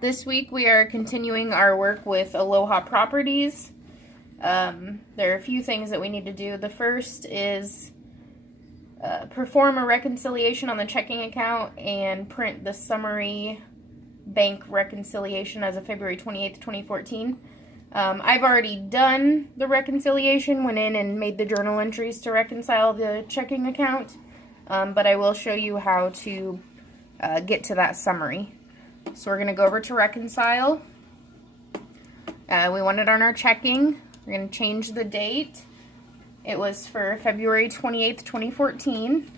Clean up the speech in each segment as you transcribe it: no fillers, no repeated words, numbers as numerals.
This week we are continuing our work with Aloha Properties. There are a few things that we need to do. The first is perform a reconciliation on the checking account and print the summary bank reconciliation as of February 28th, 2014. I've already done the reconciliation, went in and made the journal entries to reconcile the checking account, but I will show you how to get to that summary. So we're going to go over to reconcile. We want it on our checking. We're going to change the date. It was for February 28th, 2014.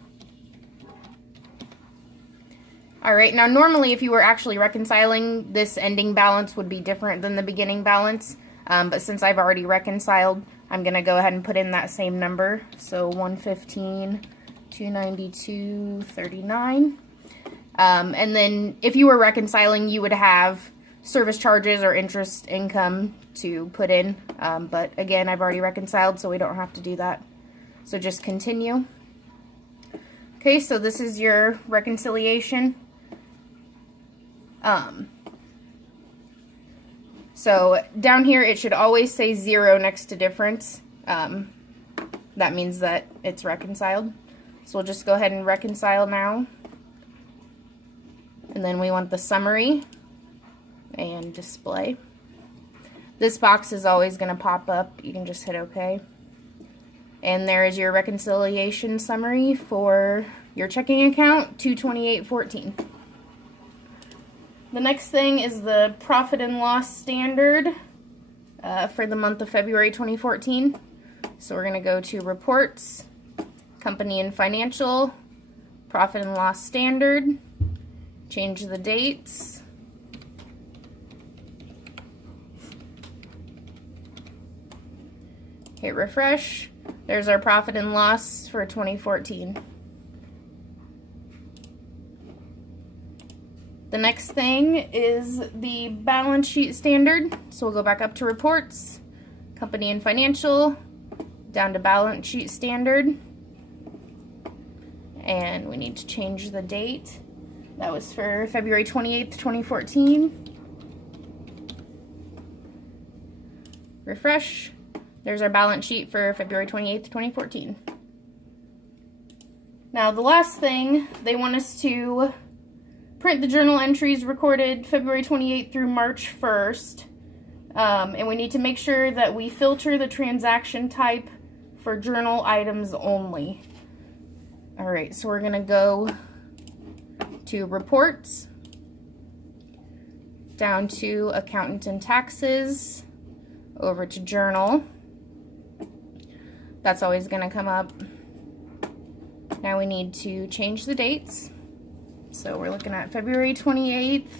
Alright, now normally if you were actually reconciling, this ending balance would be different than the beginning balance. But since I've already reconciled, I'm going to go ahead and put in that same number. So 115, 292, 39. And then if you were reconciling, you would have service charges or interest income to put in. But again, I've already reconciled, so we don't have to do that. So just continue. Okay, so this is your reconciliation. So down here, it should always say 0 next to difference. That means that it's reconciled. So we'll just go ahead and reconcile now. And then we want the summary and display. This box is always going to pop up. You can just hit OK. And there is your reconciliation summary for your checking account, 228.14. The next thing is the profit and loss standard for the month of February 2014. So we're going to go to Reports, Company and Financial, Profit and Loss Standard. Change the dates. Hit refresh. There's our profit and loss for 2014. The next thing is the balance sheet standard. So we'll go back up to Reports, Company and Financial, down to Balance Sheet Standard. And we need to change the date. That was for February 28th, 2014. Refresh. There's our balance sheet for February 28th, 2014. Now the last thing, they want us to print the journal entries recorded February 28th through March 1st. And we need to make sure that we filter the transaction type for journal items only. Alright, so we're going to go to Reports, down to Accountant and Taxes, over to Journal. That's always going to come up. Now we need to change the dates. So we're looking at February 28th,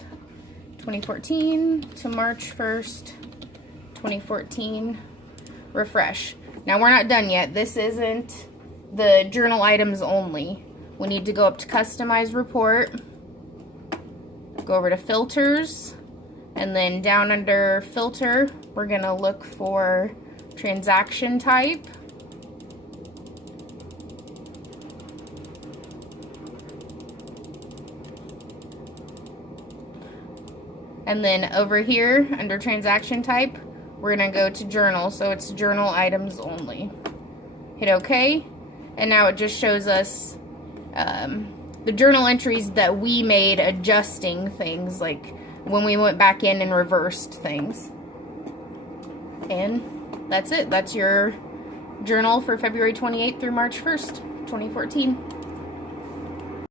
2014 to March 1st, 2014. Refresh. Now we're not done yet. This isn't the journal items only. We need to go up to Customize Report, go over to Filters, and then down under Filter, we're going to look for Transaction Type. And then over here, under Transaction Type, we're going to go to Journal, so it's Journal Items Only. Hit OK, and now it just shows us the journal entries that we made adjusting things, like when we went back in and reversed things. And that's it. That's your journal for February 28th through March 1st, 2014.